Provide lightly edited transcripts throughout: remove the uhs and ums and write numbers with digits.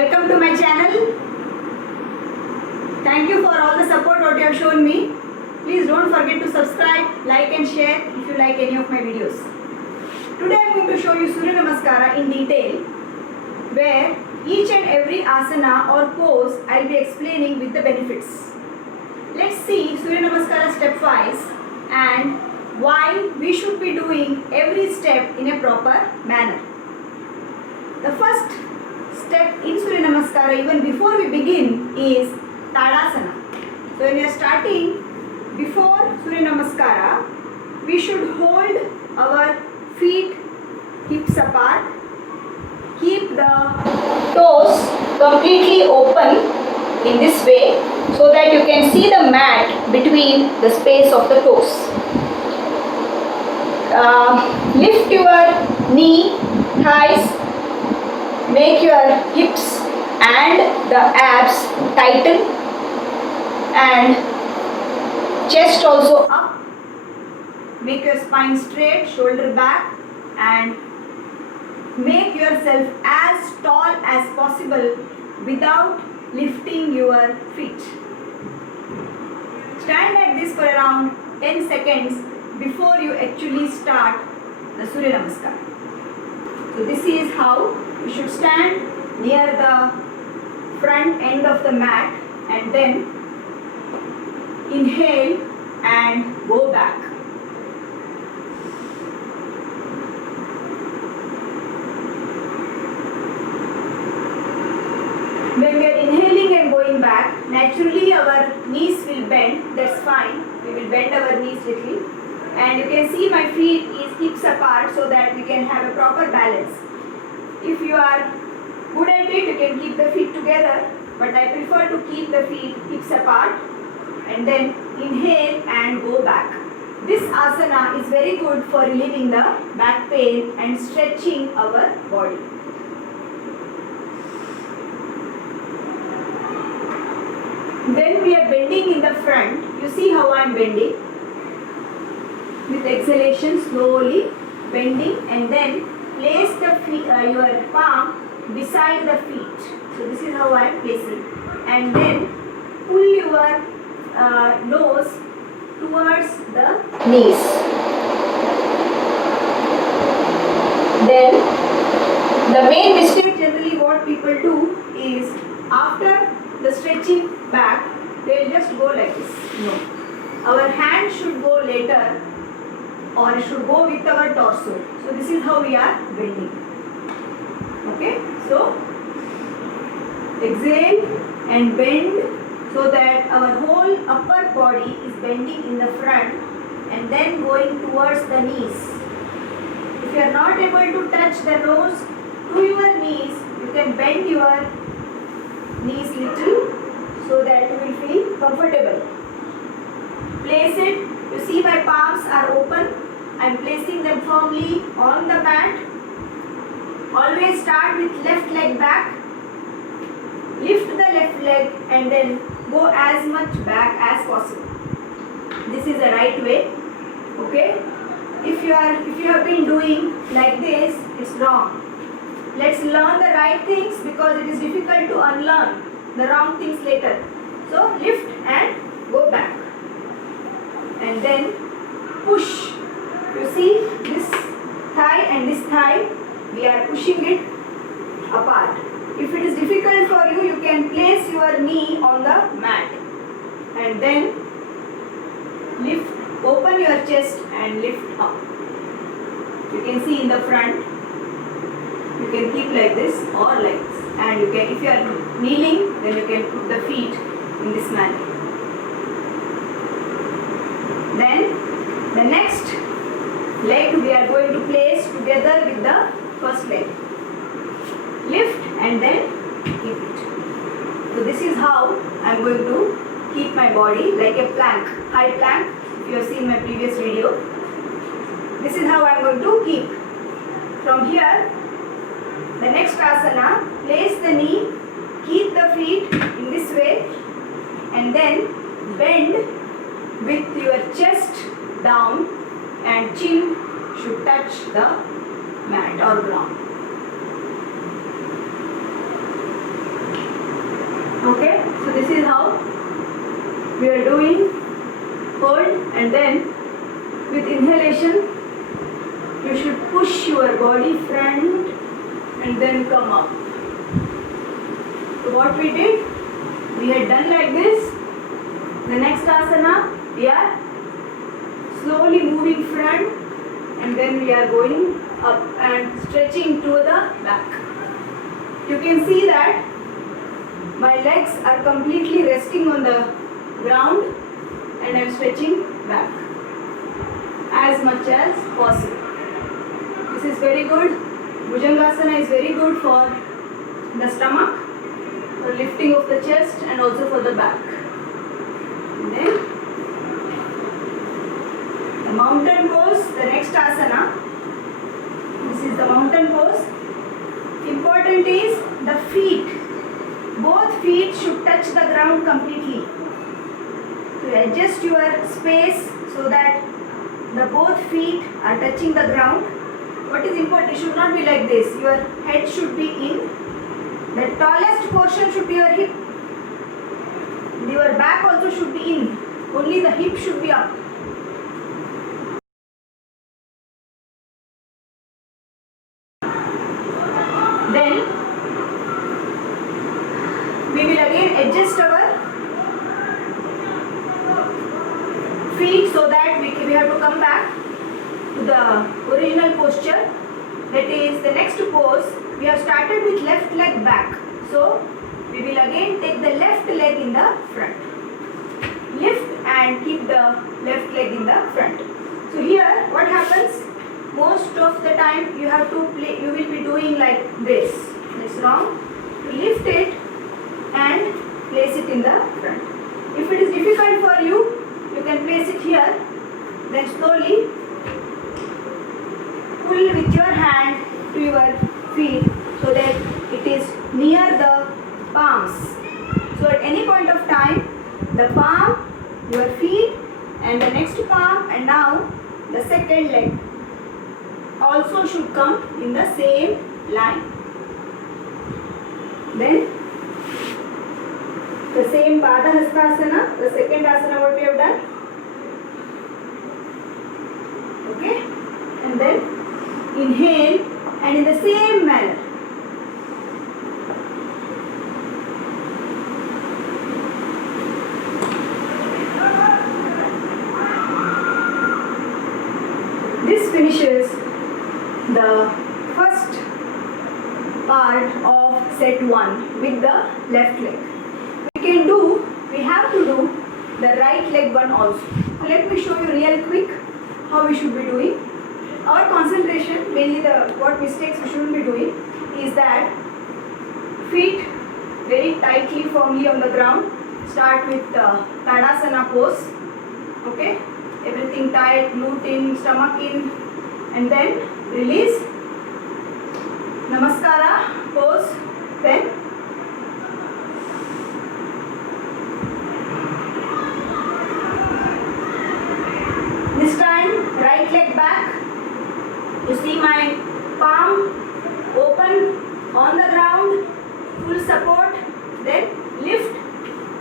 Welcome to my channel. Thank you for all the support what you have shown me. Please don't forget to subscribe, like and share if you like any of my videos. Today I am going to show you Surya Namaskara in detail, where each and every asana or pose I will be explaining with the benefits. Let's see Surya Namaskara stepwise and why we should be doing every step in a proper manner. The first step in Surya Namaskara, even before we begin, is Tadasana. So when we are starting, before Surya Namaskara, we should hold our feet hips apart, keep the toes completely open in this way so that you can see the mat between the space of the toes. Lift your knee, thighs, make your hips and the abs tighten and chest also up. Make your spine straight, shoulder back, and make yourself as tall as possible without lifting your feet. Stand like this for around 10 seconds before you actually start the Surya Namaskar. So this is how you should stand near the front end of the mat and then inhale and go back. When we are inhaling and going back, naturally our knees will bend. That's fine. We will bend our knees little. And you can see my feet is hips apart so that we can have a proper balance. If you are good at it, you can keep the feet together, but I prefer to keep the feet hips apart and then inhale and go back. This asana is very good for relieving the back pain and stretching our body. Then we are bending in the front. You see how I am bending. With exhalation, slowly bending, and then place the feet, your palm beside the feet. So this is how I am placing. And then pull your nose towards the knees. Then the main mistake generally what people do is after the stretching back, they will just go like this. No. Our hand should go later, or it should go with our torso. So this is how we are bending. Okay, so exhale and bend so that our whole upper body is bending in the front and then going towards the knees. If you are not able to touch the nose to your knees, you can bend your knees little so that you will feel comfortable. Place it. You see my palms are open. I am placing them firmly on the mat. Always start with left leg back. Lift the left leg and then go as much back as possible. This is the right way. Okay? If you have been doing like this, it's wrong. Let's learn the right things because it is difficult to unlearn the wrong things later. So lift and go back. And then push. You see this thigh and this thigh, we are pushing it apart. If it is difficult for you, you can place your knee on the mat and then lift, open your chest and lift up. You can see in the front, you can keep like this or like this. And you can, if you are kneeling, then you can put the feet in this manner. Then the next leg we are going to place together with the first leg. Lift and then keep it. So this is how I am going to keep my body like a plank, high plank. If you have seen my previous video, this is how I am going to keep. From here, the next asana, place the knee, keep the feet in this way and then bend with your chest down and chin should touch the mat or ground. we are doing hold, and then with inhalation you should push your body front and then come up. So what we did, we had done like this. The next asana, we are slowly moving front and then we are going up and stretching to the back. You can see that my legs are completely resting on the ground and I am stretching back as much as possible. This is very good. Bhujangasana is very good for the stomach, for lifting of the chest and also for the back. And then the mountain pose, the next asana. This is the mountain pose. Important is the feet. Both feet should touch the ground completely. To adjust your space so that the both feet are touching the ground. What is important? It should not be like this. Your head should be in. The tallest portion should be your hip. Your back also should be in. Only the hip should be up. Then we will again adjust our feet so that we have to come back to the original posture. That is the next pose. We have started with left leg back. So we will again take the left leg in the front. Lift and keep the left leg in the front. So here what happens? Most of the time you have to play, you will be doing like this. It's wrong. Lift it and place it in the front. If it is difficult for you, you can place it here. Then slowly pull with your hand to your feet so that it is near the palms. So at any point of time, the palm, your feet and the next palm and now the second leg also should come in the same line. Then the same Pada Hastasana, the second asana what we have done. Okay, and then inhale and in the same manner this finishes the first part of set 1 with the left leg. We have to do the right leg one also. Let me show you real quick how we should be doing. Our concentration, mainly what mistakes we shouldn't be doing is that feet very tightly firmly on the ground. Start with Tadasana pose. Okay, everything tight, glute in, stomach in, and then release. Namaskara pose. Then this time right leg back. You see my palm open on the ground, full support. Then lift,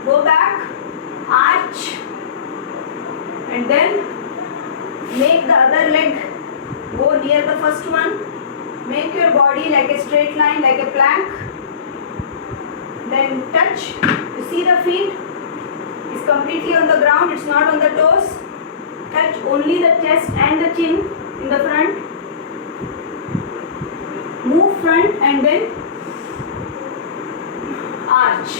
go back, arch, and then make the other leg go near the first one. Make your body like a straight line, like a plank. Then touch. You see the feet is completely on the ground, it's not on the toes. Touch only the chest and the chin in the front. Move front and then arch.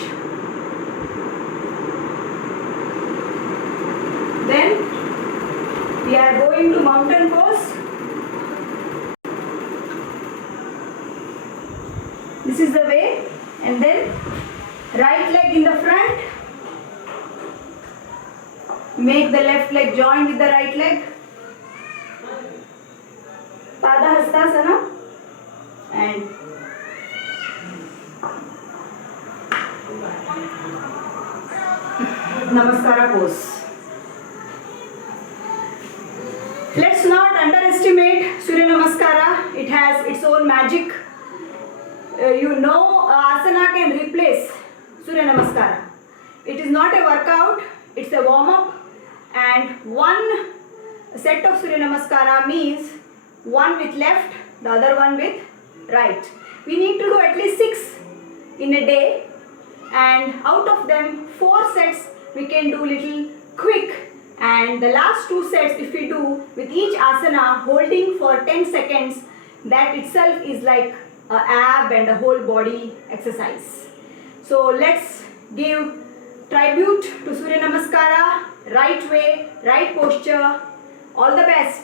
Then we are going to mountain pose. This is the way, and then right leg in the front. Make the left leg join with the right leg. Pada Hastasana. And Namaskara pose. Let's not underestimate Surya Namaskara. It has its own magic. Asana can replace Surya Namaskara. It is not a workout. it's a warm up, and one set of Surya Namaskara means one with left, the other one with right. We need to do at least 6 in a day, and out of them 4 sets we can do little quick, and the last 2 sets if we do with each asana holding for 10 seconds, that itself is like a ab and a whole body exercise. So let's give tribute to Surya Namaskara, right way, right posture. All the best.